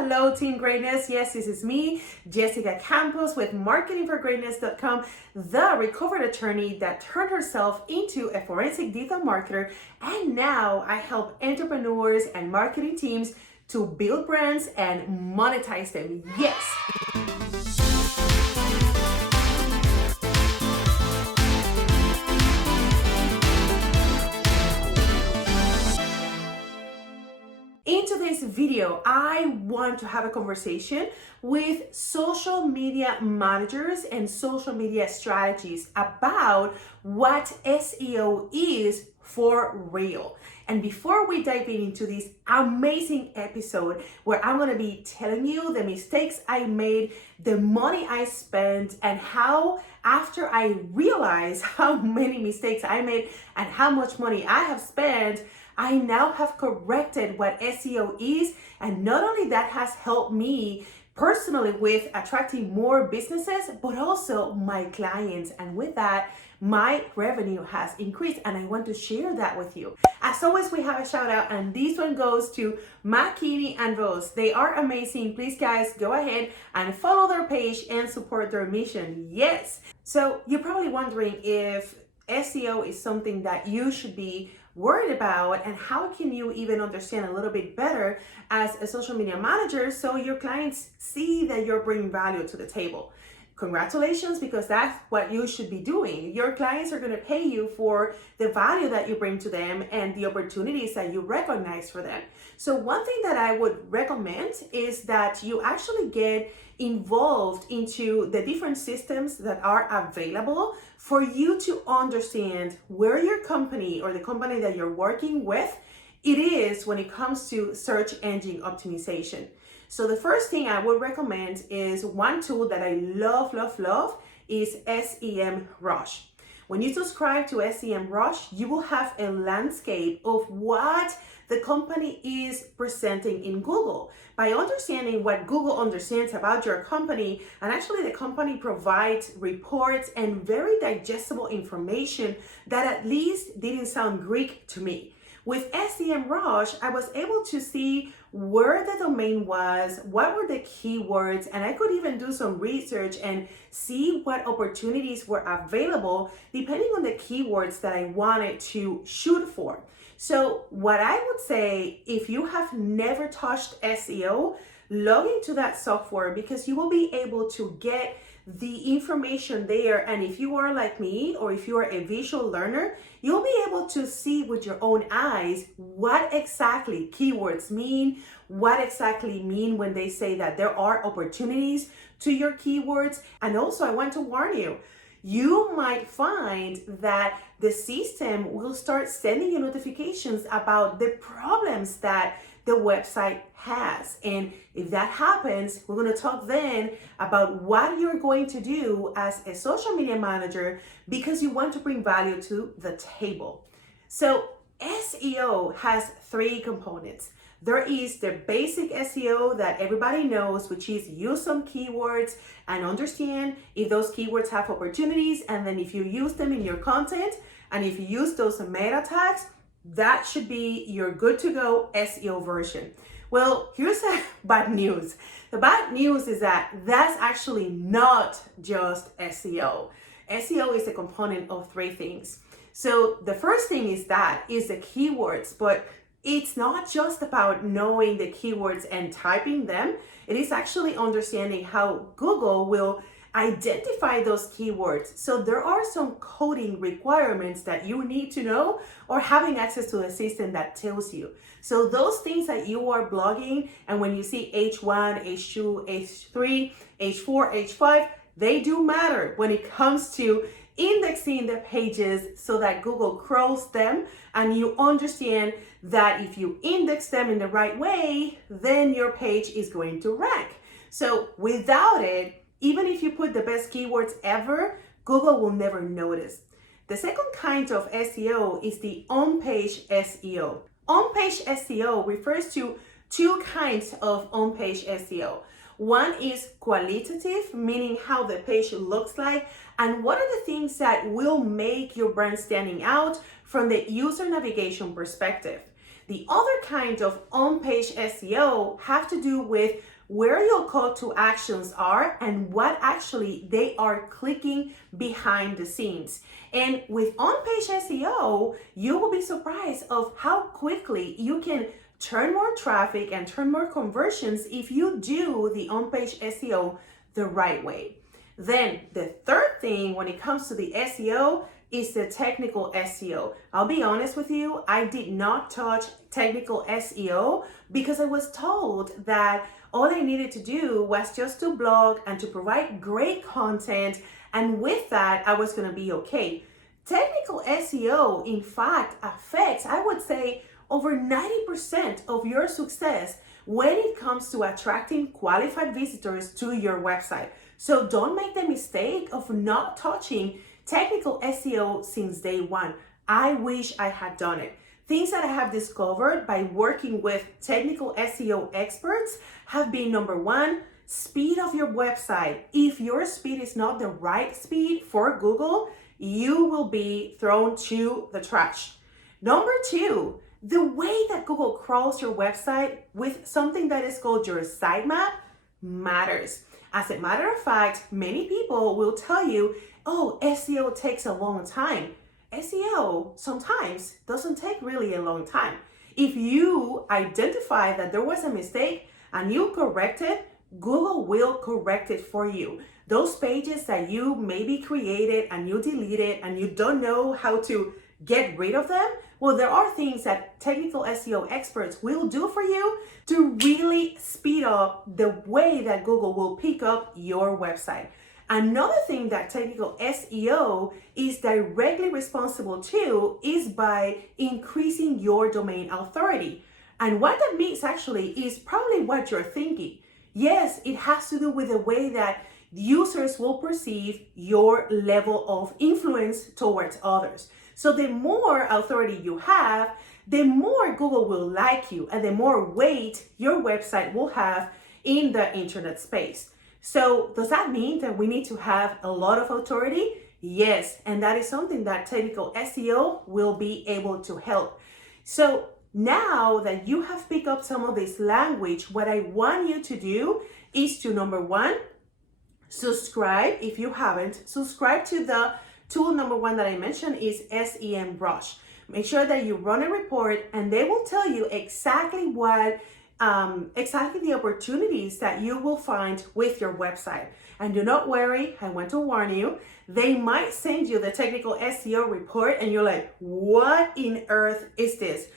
Hello, Team Greatness. Yes, this is me, Jessica Campos with marketingforgreatness.com, the recovered attorney that turned herself into a forensic digital marketer. And now I help entrepreneurs and marketing teams to build brands and monetize them. Yes. In today's video, I want to have a conversation with social media managers and social media strategies about what SEO is for real. And before we dive into this amazing episode where I'm going to be telling you the mistakes I made, the money I spent, and how after I realized how many mistakes I made and how much money I have spent, I now have corrected what SEO is, and not only that has helped me personally with attracting more businesses, but also my clients. And with that, my revenue has increased, and I want to share that with you. As always, we have a shout out, and this one goes to McKinney and Rose. They are amazing. Please, guys, go ahead and follow their page and support their mission. Yes. So you're probably wondering if SEO is something that you should be worried about, and how can you even understand a little bit better as a social media manager so your clients see that you're bringing value to the table. Congratulations, because that's what you should be doing. Your clients are going to pay you for the value that you bring to them and the opportunities that you recognize for them. So one thing that I would recommend is that you actually get involved into the different systems that are available for you to understand where your company or the company that you're working with it is when it comes to search engine optimization. So the first thing I would recommend is one tool that I love is SemRush. When you subscribe to SemRush, you will have a landscape of what the company is presenting in Google. By understanding what Google understands about your company, and actually the company provides reports and very digestible information that at least didn't sound Greek to me. With SemRush, I was able to see where the domain was, what were the keywords, and I could even do some research and see what opportunities were available depending on the keywords that I wanted to shoot for. So what I would say, if you have never touched SEO, log into that software because you will be able to get the information there. And if you are like me, or if you are a visual learner, you'll be able to see with your own eyes what exactly keywords mean, what exactly mean when they say that there are opportunities to your keywords. And also, I want to warn you, you might find that the system will start sending you notifications about the problems that the website has. And if that happens, we're going to talk then about what you're going to do as a social media manager because you want to bring value to the table. So SEO has three components. There is the basic SEO that everybody knows, which is use some keywords and understand if those keywords have opportunities. And then if you use them in your content, and if you use those meta tags, that should be your good to go SEO version. Well, here's the bad news. The bad news is that that's actually not just SEO. SEO is a component of three things. So the first thing is the keywords, but it's not just about knowing the keywords and typing them. It is actually understanding how Google will identify those keywords. So there are some coding requirements that you need to know, or having access to a system that tells you. So those things that you are blogging, and when you see H1, H2, H3, H4, H5, they do matter when it comes to indexing the pages so that Google crawls them, and you understand that if you index them in the right way, then your page is going to rank. So without it, even if you put the best keywords ever, Google will never notice. The second kind of SEO is the on-page SEO. On-page SEO refers to two kinds of on-page SEO. One is qualitative, meaning how the page looks like and what are the things that will make your brand standing out from the user navigation perspective. The other kind of on-page SEO have to do with where your call to actions are and what actually they are clicking behind the scenes. And with on-page SEO, you will be surprised of how quickly you can turn more traffic and turn more conversions if you do the on-page SEO the right way. Then the third thing when it comes to the SEO is the technical SEO. I'll be honest with you, I did not touch technical SEO because I was told that all I needed to do was just to blog and to provide great content, and with that, I was gonna be okay. Technical SEO, in fact, affects, I would say, over 90% of your success when it comes to attracting qualified visitors to your website. So don't make the mistake of not touching technical SEO since day one. I wish I had done it. Things that I have discovered by working with technical SEO experts have been, number one, speed of your website. If your speed is not the right speed for Google, you will be thrown to the trash. Number two, the way that Google crawls your website with something that is called your sitemap matters. As a matter of fact, many people will tell you, oh, SEO takes a long time. SEO sometimes doesn't take really a long time. If you identify that there was a mistake and you correct it, Google will correct it for you. Those pages that you maybe created and you deleted and you don't know how to get rid of them, well, there are things that technical SEO experts will do for you to really speed up the way that Google will pick up your website. Another thing that technical SEO is directly responsible to is by increasing your domain authority. And what that means actually is probably what you're thinking. Yes, it has to do with the way that users will perceive your level of influence towards others. So the more authority you have, the more Google will like you and the more weight your website will have in the internet space. So does that mean that we need to have a lot of authority? Yes, and that is something that technical SEO will be able to help. So now that you have picked up some of this language, what I want you to do is to, number one, subscribe. If you haven't, subscribe to the tool number one that I mentioned is SEMRush. Make sure that you run a report and they will tell you exactly the opportunities that you will find with your website. And do not worry, I want to warn you, they might send you the technical SEO report and you're like, what in earth is this?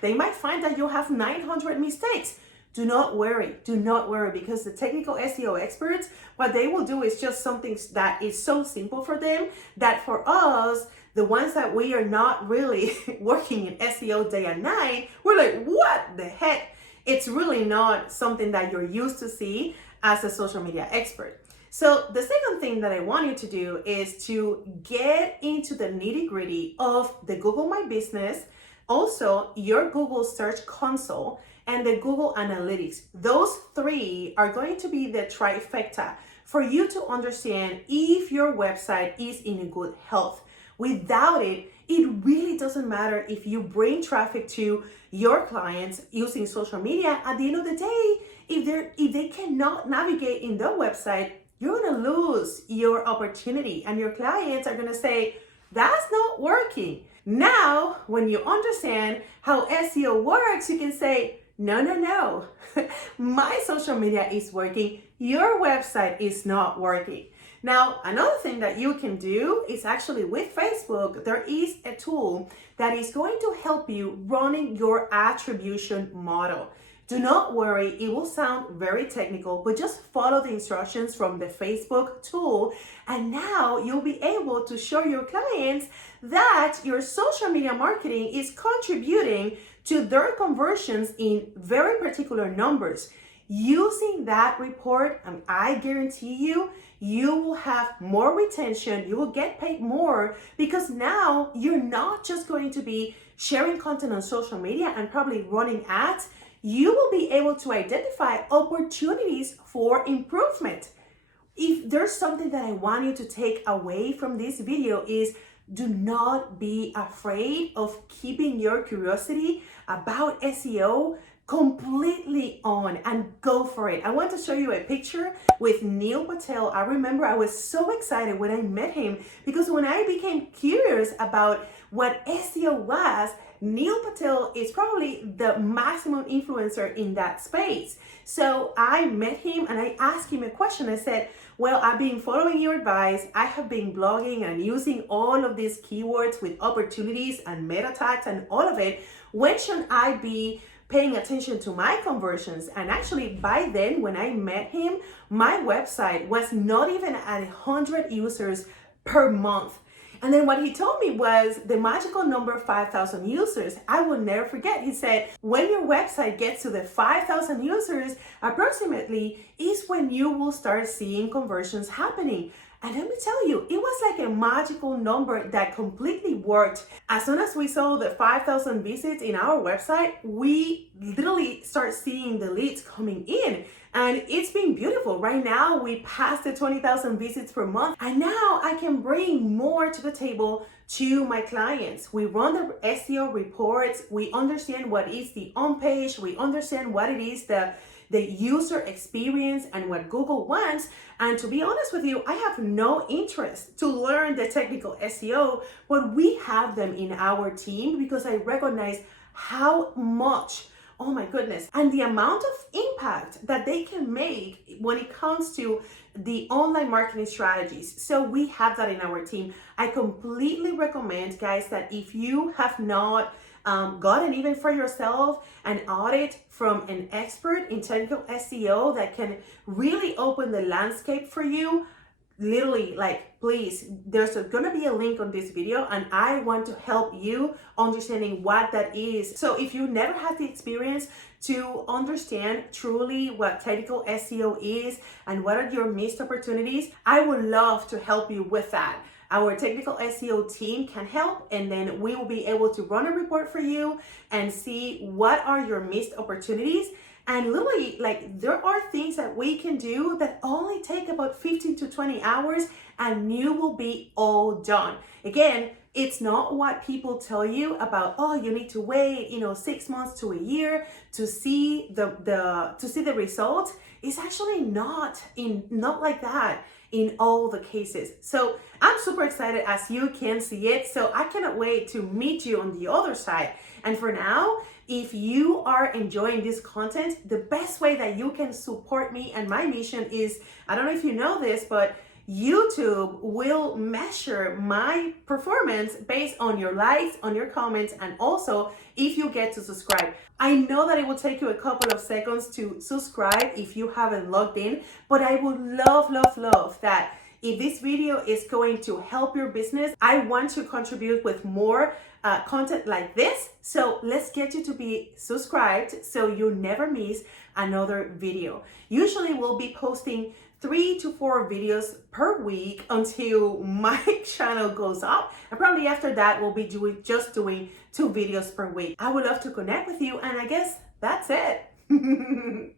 They might find that you have 900 mistakes. Do not worry, because the technical SEO experts, what they will do is just something that is so simple for them that for us, the ones that we are not really working in SEO day and night, we're like, what the heck? It's really not something that you're used to see as a social media expert. So the second thing that I want you to do is to get into the nitty-gritty of the Google My Business, also your Google Search Console, and the Google Analytics. Those three are going to be the trifecta for you to understand if your website is in good health. Without it, it really doesn't matter if you bring traffic to your clients using social media. At the end of the day, if they cannot navigate in their website, you're gonna lose your opportunity and your clients are gonna say, that's not working. Now, when you understand how SEO works, you can say, no, my social media is working, your website is not working. Now, another thing that you can do is actually with Facebook, there is a tool that is going to help you running your attribution model. Do not worry, it will sound very technical, but just follow the instructions from the Facebook tool. And now you'll be able to show your clients that your social media marketing is contributing to their conversions in very particular numbers. Using that report, I guarantee you, you will have more retention, you will get paid more, because now you're not just going to be sharing content on social media and probably running ads. You will be able to identify opportunities for improvement. If there's something that I want you to take away from this video is do not be afraid of keeping your curiosity about SEO completely on and go for it. I want to show you a picture with Neil Patel. I remember I was so excited when I met him because when I became curious about what SEO was, Neil Patel is probably the maximum influencer in that space. So I met him and I asked him a question. I said, well, I've been following your advice. I have been blogging and using all of these keywords with opportunities and meta tags and all of it. When should I be paying attention to my conversions? And actually by then, when I met him, my website was not even at 100 users per month. And then what he told me was the magical number 5,000 users. I will never forget. He said, when your website gets to the 5,000 users, approximately is when you will start seeing conversions happening. And let me tell you, it was like a magical number that completely worked. As soon as we saw the 5,000 visits in our website, we literally start seeing the leads coming in. And it's been beautiful. Right now, we passed the 20,000 visits per month. And now I can bring more to the table to my clients. We run the SEO reports. We understand what is the on-page. We understand what it is the user experience and what Google wants. And to be honest with you, I have no interest to learn the technical SEO, but we have them in our team because I recognize how much, oh my goodness, and the amount of impact that they can make when it comes to the online marketing strategies. So we have that in our team. I completely recommend, guys, that if you have not gotten even for yourself an audit from an expert in technical SEO that can really open the landscape for you, literally, like, please, there's gonna be a link on this video and I want to help you understanding what that is. So if you never had the experience to understand truly what technical SEO is and what are your missed opportunities, I would love to help you with that. Our technical SEO team can help, and then we will be able to run a report for you and see what are your missed opportunities. And literally, like, there are things that we can do that only take about 15 to 20 hours and you will be all done. Again, it's not what people tell you about, oh, you need to wait, 6 months to a year to see the results. It's actually not like that in all the cases. So I'm super excited, as you can see it. So I cannot wait to meet you on the other side. And for now, if you are enjoying this content, the best way that you can support me and my mission is, I don't know if you know this, but YouTube will measure my performance based on your likes, on your comments, and also if you get to subscribe. I know that it will take you a couple of seconds to subscribe if you haven't logged in, but I would love that if this video is going to help your business, I want to contribute with more content like this. So let's get you to be subscribed so you never miss another video. Usually we'll be posting 3 to 4 videos per week until my channel goes up, and probably after that we'll be doing 2 videos per week. I would love to connect with you, and I guess that's it.